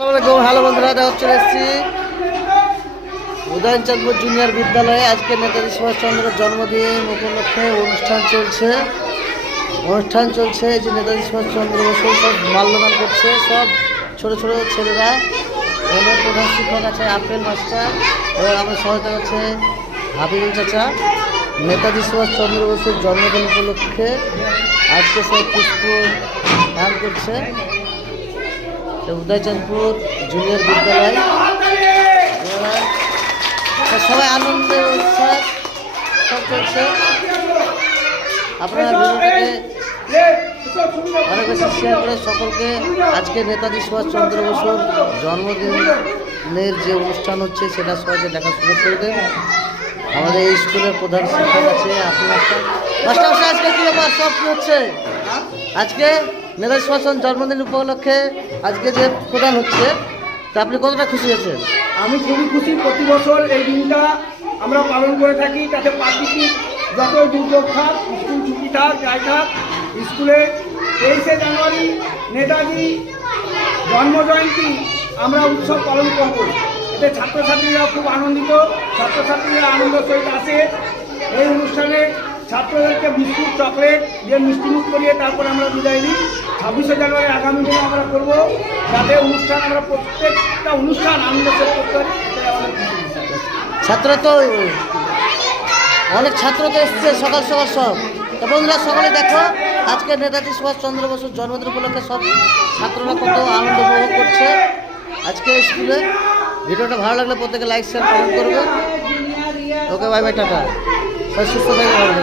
Hello বন্ধুরা, দেখা চলে এসেছি উদয়নচাঁদপুর জুনিয়র বিদ্যালয়ে। আজকে নেতাজি সুভাষচন্দ্রের জন্মদিন উপলক্ষে অনুষ্ঠান চলছে। এই যে নেতাজি সুভাষচন্দ্র বসু সব মাল্যদান করছে, সব ছোট ছোট ছেলেরা। এখানে প্রধান শিক্ষক আছে আপেল মাস্টার, এবং আমার সহায়তা আছে হাবিবুল চাচা। নেতাজি সুভাষচন্দ্র বসুর জন্মদিন উপলক্ষে আজকে সব পুষ্প দান করছে উদয়চাঁদপুর জুনিয়র বিদ্যালয়। সবাই আনন্দে উৎসাহ সব চলছে। আপনারা ভিডিওটাকে অনেক বেশি শেয়ার করে সকলকে আজকে নেতাজি সুভাষচন্দ্র বসুর জন্মদিনের যে অনুষ্ঠান হচ্ছে সেটা সবাইকে দেখার সুযোগ করে দেন। আমাদের এই স্কুলের প্রধান শিক্ষক আছে আপনি মাস্টার। আজকে কি ব্যাপার, সব কি হচ্ছে? আজকে নেতাজি সুভাষচন্দ্র জন্মদিন উপলক্ষে আজকে যে প্রদান হচ্ছে, তা আপনি কতটা খুশি আছেন? আমি খুবই খুশি। প্রতি বছর এই দিনটা আমরা পালন করে থাকি, তাতে প্রাকৃতিক যত দুর্যোগ থাক, স্কুল ছুটি থাক, যাই থাক, স্কুলে 23শে জানুয়ারি নেতাজি জন্মজয়ন্তী আমরা উৎসব পালন করব। এতে ছাত্রছাত্রীরা খুব আনন্দিত, ছাত্রছাত্রীরা আনন্দ সহিত আসে। এই অনুষ্ঠানে ছাত্রদেরকে বিস্কুট চকলেট দিয়ে মিষ্টিমুখ করিয়ে তারপর আমরা বিদায় দিই। 26শে জানুয়ারি আগামী দিনে আমরা করবো, যাতে আমরা প্রত্যেকটা অনুষ্ঠান আনন্দ করতে পারি। ছাত্র তো অনেক ছাত্র তো এসছে সকাল সকাল সব। তো বন্ধুরা সকলে দেখো, আজকে নেতাজি সুভাষচন্দ্র বসুর জন্মদিন উপলক্ষে সব ছাত্ররা কত আনন্দ উপভোগ করছে আজকে স্কুলে। ভিডিওটা ভালো লাগলে প্রত্যেকে লাইক শেয়ার কমেন্ট করবে। ওকে, বাই বাই, টাটা। সুস্থ থাকবে, ভালো থাকবে।